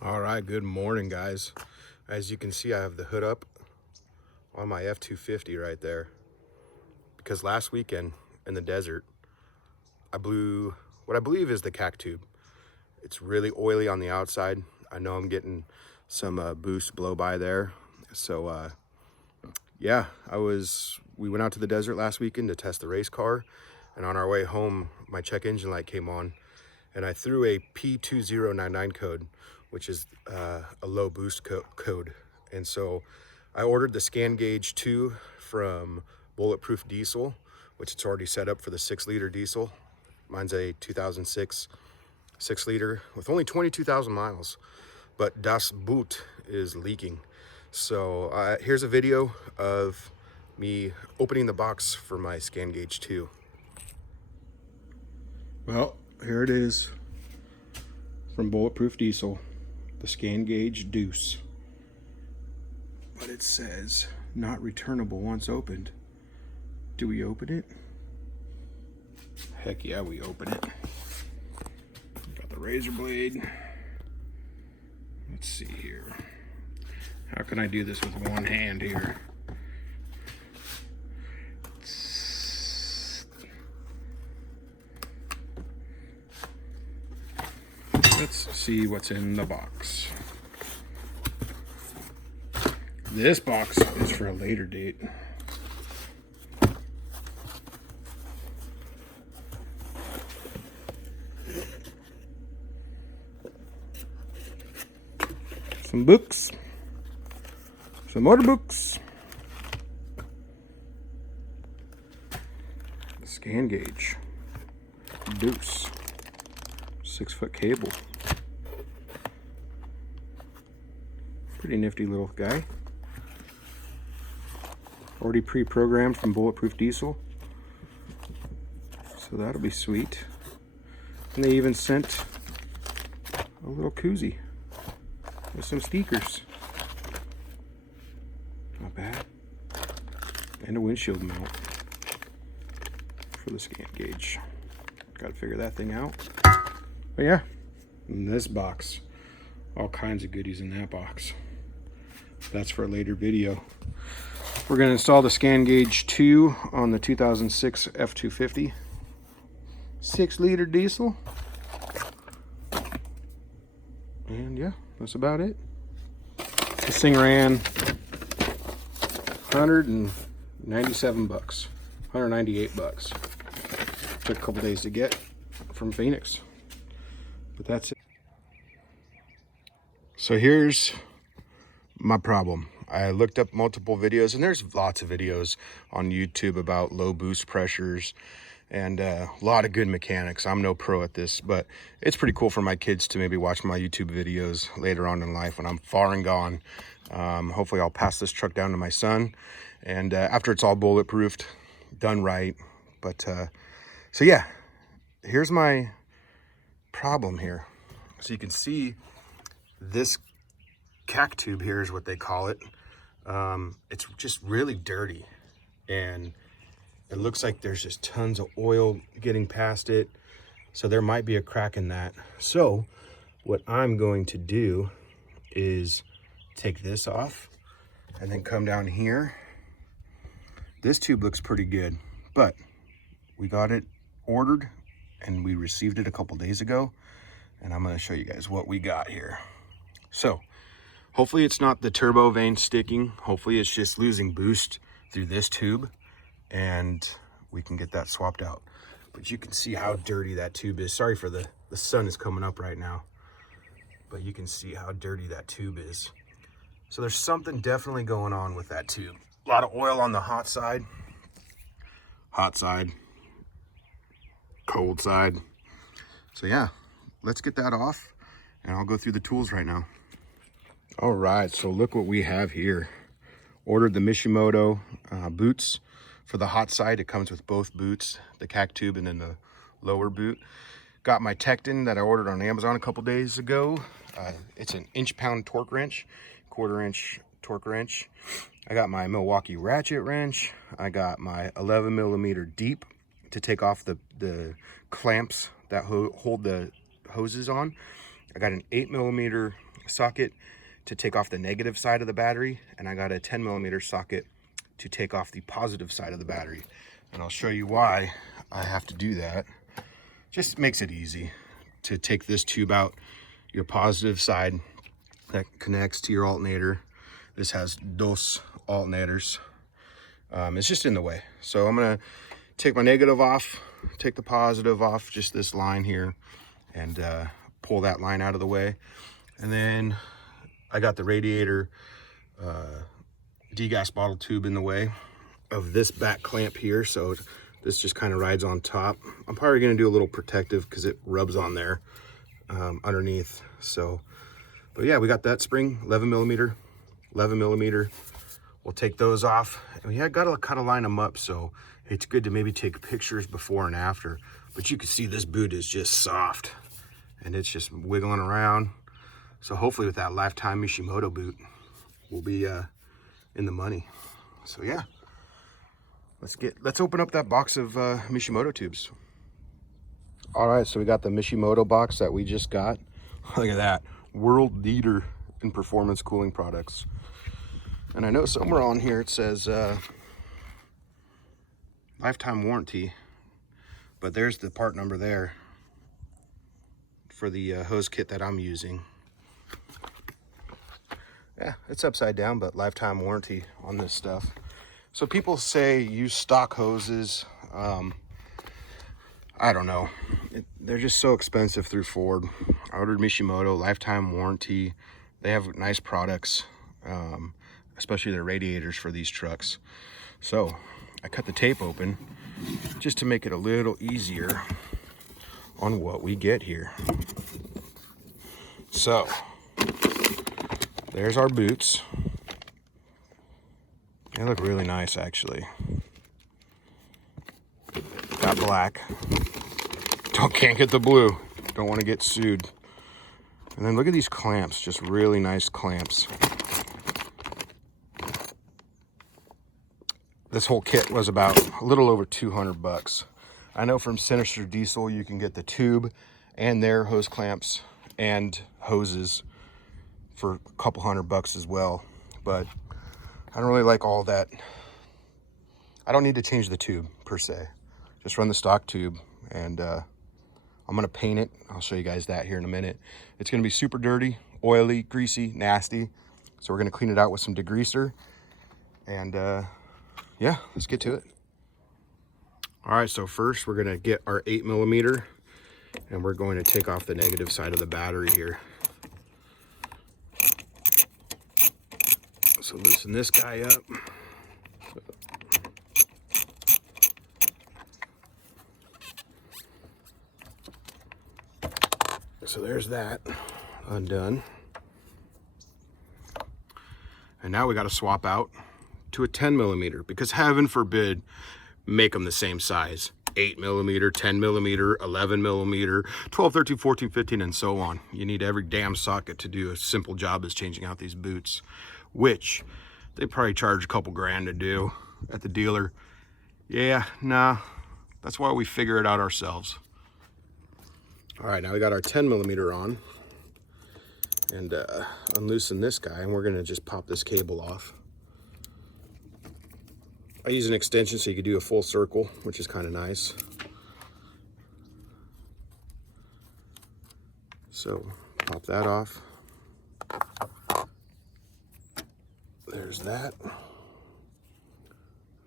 All right, good morning, guys. As you can see, I have the hood up on my F250 right there because last weekend in the desert, I blew what I believe is the cac tube. It's really oily on the outside. I know I'm getting some boost blow by there. So yeah, we went out to the desert last weekend to test the race car, and on our way home, my check engine light came on, and I threw a P0299 code, which is a low boost code. And so I ordered the Scan Gauge 2 from Bulletproof Diesel, which it's already set up for the 6-liter diesel. Mine's a 2006 6-liter with only 22,000 miles, but Das Boot is leaking. So here's a video of me opening the box for my Scan Gauge 2. Well, here it is from Bulletproof Diesel, the Scan Gauge Deuce. But it says not returnable once opened. Do we open it? Heck yeah, we open it. Got the razor blade. Let's see here. How can I do this with one hand here? Let's see what's in the box. This box is for a later date. Some books. Some more books. The Scan Gauge. Deuce. 6-foot cable. Pretty nifty little guy. Already pre-programmed from Bulletproof Diesel. So that'll be sweet. And they even sent a little koozie with some stickers. Not bad. And a windshield mount for the Scan Gauge. Gotta figure that thing out. But yeah, in this box, all kinds of goodies in that box. That's for a later video. We're going to install the Scan Gauge 2 on the 2006 F250 6-liter diesel. And yeah, that's about it. This thing ran 197 bucks, 198 bucks. Took a couple days to get from Phoenix, but that's it. So here's my problem. I looked up multiple videos, and there's lots of videos on YouTube about low boost pressures and a lot of good mechanics. I'm no pro at this, but it's pretty cool for my kids to maybe watch my YouTube videos later on in life when I'm far and gone. Hopefully I'll pass this truck down to my son, and after it's all bulletproofed, done right. But so yeah, here's my problem here. So you can see this cac tube here is what they call it. It's just really dirty, and it looks like there's just tons of oil getting past it. So there might be a crack in that. So what I'm going to do is take this off and then come down here. This tube looks pretty good, but we got it ordered and we received it a couple days ago, and I'm going to show you guys what we got here. So hopefully it's not the turbo vane sticking. Hopefully it's just losing boost through this tube, and we can get that swapped out. But you can see how dirty that tube is. Sorry for the sun is coming up right now, but you can see how dirty that tube is. So there's something definitely going on with that tube. A lot of oil on the hot side, cold side. So yeah, let's get that off, and I'll go through the tools right now. All right, so look what we have here. Ordered the Mishimoto boots for the hot side. It comes with both boots, the cac tube and then the lower boot. Got my Tecton that I ordered on Amazon a couple days ago. It's an inch-pound torque wrench, 1/4-inch torque wrench. I got my Milwaukee ratchet wrench. I got my 11mm deep to take off the clamps that hold the hoses on. I got an 8mm socket to take off the negative side of the battery, and I got a 10mm socket to take off the positive side of the battery. And I'll show you why I have to do that. Just makes it easy to take this tube out, your positive side that connects to your alternator. This has dos alternators. It's just in the way. So I'm gonna take my negative off, take the positive off, just this line here, and pull that line out of the way. And then I got the radiator degas bottle tube in the way of this back clamp here, so this just kind of rides on top. I'm probably going to do a little protective because it rubs on there underneath. So, but yeah, we got that spring, 11mm. We'll take those off, and we got to kind of line them up, so it's good to maybe take pictures before and after. But you can see this boot is just soft, and it's just wiggling around. So hopefully with that lifetime Mishimoto boot, we'll be in the money. So yeah, let's open up that box of Mishimoto tubes. All right, so we got the Mishimoto box that we just got. Look at that, world leader in performance cooling products. And I know somewhere on here it says lifetime warranty, but there's the part number there for the hose kit that I'm using. Yeah, it's upside down, but lifetime warranty on this stuff. So people say use stock hoses. I don't know. They're just so expensive through Ford. I ordered Mishimoto, lifetime warranty. They have nice products, especially their radiators for these trucks. So I cut the tape open just to make it a little easier on what we get here. So there's our boots. They look really nice, actually. Got black. Can't get the blue. Don't want to get sued. And then look at these clamps, just really nice clamps. This whole kit was about a little over 200 bucks. I know from Sinister Diesel you can get the tube and their hose clamps and hoses for a couple $100 as well, but I don't really like all that. I don't need to change the tube per se. Just run the stock tube, and I'm gonna paint it. I'll show you guys that here in a minute. It's gonna be super dirty, oily, greasy, nasty. So we're gonna clean it out with some degreaser, and yeah, let's get to it. All right, so first we're gonna get our 8mm, and we're going to take off the negative side of the battery here. So loosen this guy up. So there's that undone. And now we got to swap out to a 10mm, because heaven forbid make them the same size. 8mm, 10mm, 11mm, 12, 13, 14, 15, and so on. You need every damn socket to do a simple job as changing out these boots, which they probably charge a couple grand to do at the dealer. Yeah, nah, that's why we figure it out ourselves. All right, now we got our 10mm on, and unloosen this guy, and we're gonna just pop this cable off. I use an extension so you can do a full circle, which is kind of nice. So pop that off. There's that.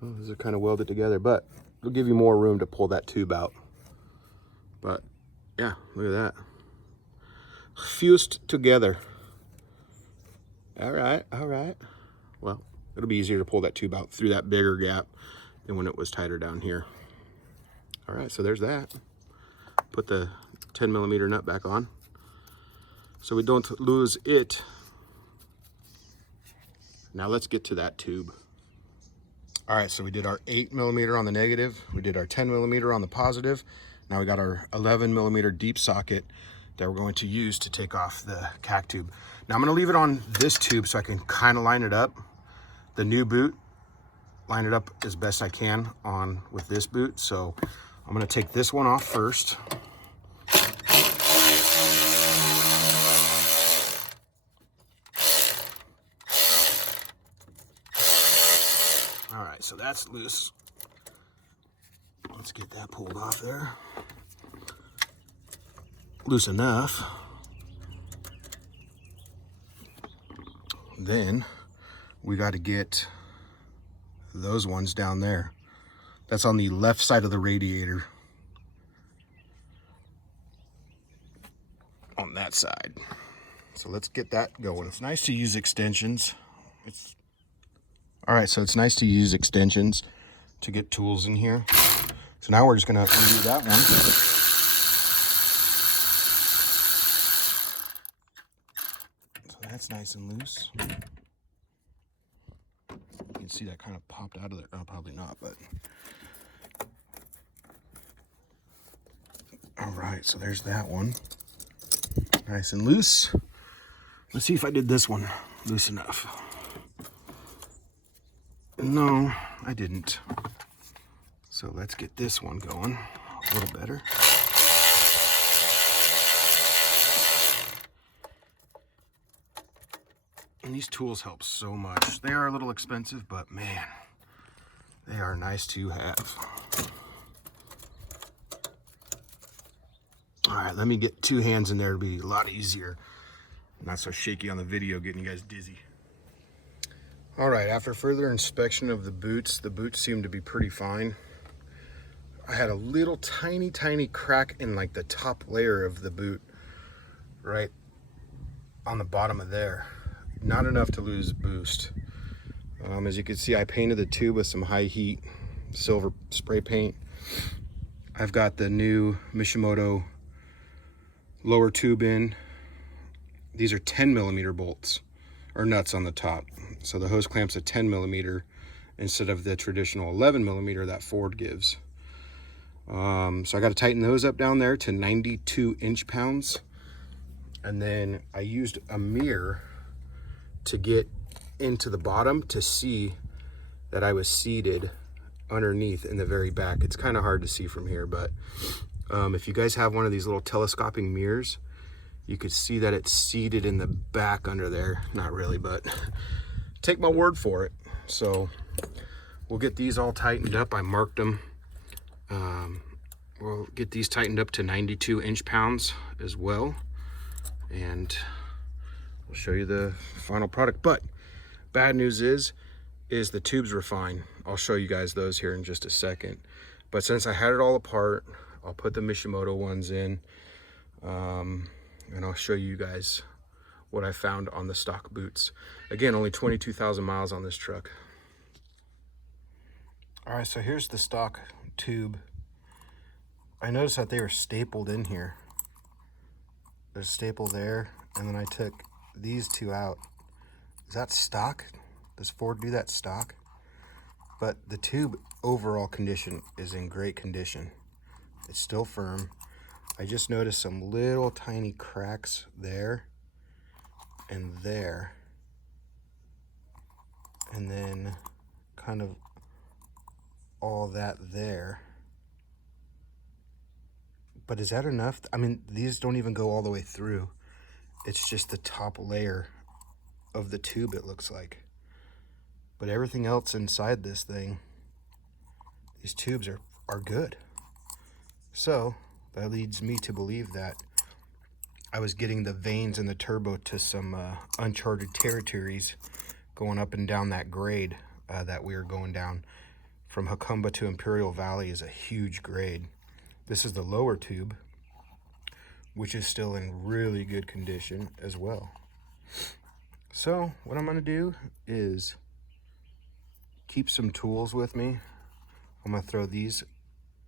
Well, these are kind of welded together, but it'll give you more room to pull that tube out. But yeah, look at that. Fused together. All right, all right. Well, it'll be easier to pull that tube out through that bigger gap than when it was tighter down here. All right, so there's that. Put the 10mm nut back on so we don't lose it. Now let's get to that tube. All right, so we did our 8mm on the negative. We did our 10mm on the positive. Now we got our 11mm deep socket that we're going to use to take off the CAC tube. Now I'm gonna leave it on this tube so I can kind of line it up. The new boot, line it up as best I can on with this boot. So I'm gonna take this one off first. right, so that's loose. Let's get that pulled off there. Loose enough. Then we got to get those ones down there. That's on the left side of the radiator. On that side. So let's get that going. It's nice to use extensions. All right, so it's nice to use extensions to get tools in here. So now we're just gonna undo that one. So that's nice and loose. You can see that kind of popped out of there. Oh, probably not, but. All right, so there's that one. Nice and loose. Let's see if I did this one loose enough. No, I didn't. So let's get this one going a little better. And these tools help so much. They are a little expensive, but man, they are nice to have. All right, let me get two hands in there to be a lot easier. Not so shaky on the video, getting you guys dizzy. All right, after further inspection of the boots seem to be pretty fine. I had a little tiny crack in like the top layer of the boot, right on the bottom of there. Not enough to lose boost. As you can see, I painted the tube with some high heat silver spray paint. I've got the new Mishimoto lower tube in. These are 10mm bolts or nuts on the top. So the hose clamp's a 10mm instead of the traditional 11mm that Ford gives. So I got to tighten those up down there to 92 inch-pounds. And then I used a mirror to get into the bottom to see that I was seated underneath in the very back. It's kind of hard to see from here, but if you guys have one of these little telescoping mirrors, you could see that it's seated in the back under there. Not really, but take my word for it. So we'll get these all tightened up. I marked them. We'll get these tightened up to 92 inch-pounds as well. And we'll show you the final product. But bad news is the tubes were fine. I'll show you guys those here in just a second. But since I had it all apart, I'll put the Mishimoto ones in. And I'll show you guys what I found on the stock boots. Again, only 22,000 miles on this truck. All right, so here's the stock tube. I noticed that they were stapled in here. There's a staple there, and then I took these two out. Is that stock? Does Ford do that stock? But the tube overall condition is in great condition. It's still firm. I just noticed some little tiny cracks there and there, and then kind of all that there. But is that enough? I mean, these don't even go all the way through. It's just the top layer of the tube, it looks like. But everything else inside this thing, these tubes are good. So that leads me to believe that I was getting the vanes in the turbo to some uncharted territories going up and down that grade that we were going down. From Jacumba to Imperial Valley is a huge grade. This is the lower tube, which is still in really good condition as well. So what I'm gonna do is keep some tools with me. I'm gonna throw these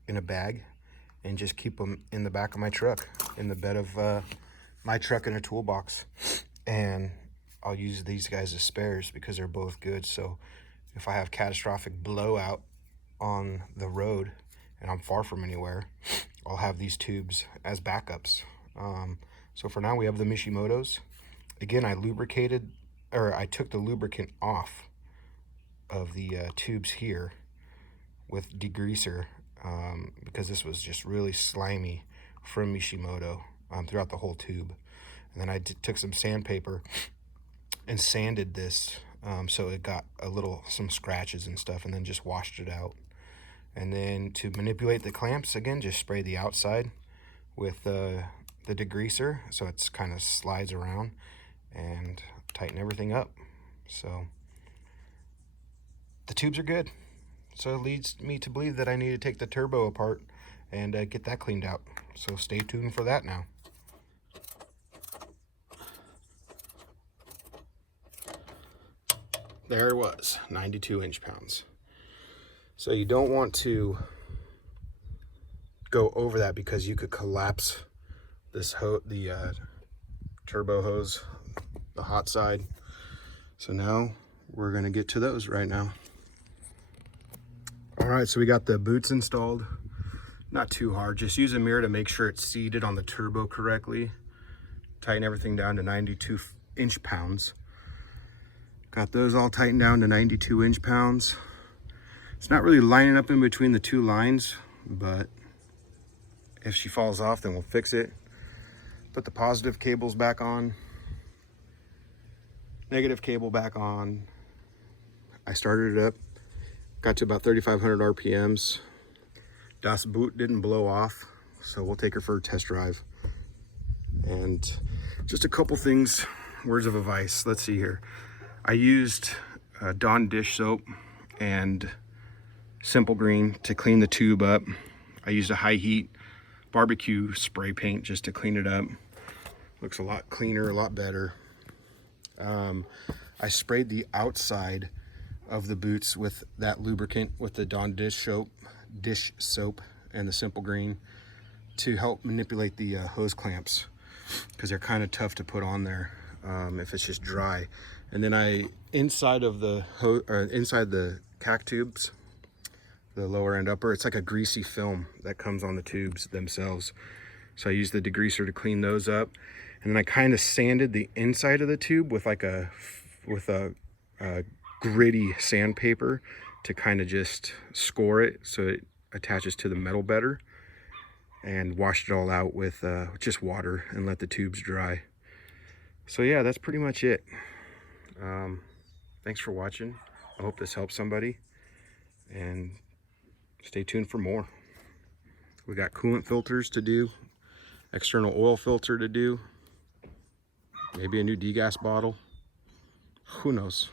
in a bag and just keep them in the back of my truck, in the bed of my truck in a toolbox. And I'll use these guys as spares because they're both good. So if I have catastrophic blowout on the road and I'm far from anywhere, I'll have these tubes as backups. So for now we have the Mishimotos. Again, I took the lubricant off of the tubes here with degreaser because this was just really slimy from Mishimoto throughout the whole tube. And then I took some sandpaper and sanded this So it got some scratches and stuff, and then just washed it out. And then to manipulate the clamps, again, just spray the outside with the degreaser so it's kind of slides around, and tighten everything up. So the tubes are good. So it leads me to believe that I need to take the turbo apart and get that cleaned out. So stay tuned for that now. There it was, 92 inch-pounds. So you don't want to go over that because you could collapse this the turbo hose, the hot side. So now we're gonna get to those right now. All right, so we got the boots installed. Not too hard, just use a mirror to make sure it's seated on the turbo correctly. Tighten everything down to 92 inch-pounds. Got those all tightened down to 92 inch-pounds. It's not really lining up in between the two lines, but if she falls off, then we'll fix it. Put the positive cables back on, negative cable back on. I started it up, got to about 3,500 RPMs. Das Boot didn't blow off, so we'll take her for a test drive. And just a couple things, words of advice. Let's see here. I used Dawn dish soap and Simple Green to clean the tube up. I used a high heat barbecue spray paint just to clean it up. Looks a lot cleaner, a lot better. I sprayed the outside of the boots with that lubricant with the Dawn dish soap and the Simple Green to help manipulate the hose clamps, because they're kind of tough to put on there if it's just dry. And then inside the cac tubes, the lower and upper, it's like a greasy film that comes on the tubes themselves. So I used the degreaser to clean those up, and then I kind of sanded the inside of the tube with a gritty sandpaper to kind of just score it so it attaches to the metal better, and washed it all out with just water and let the tubes dry. So yeah, that's pretty much it. Thanks for watching. I hope this helps somebody, and stay tuned for more. We got coolant filters to do, external oil filter to do, maybe a new degas bottle. Who knows?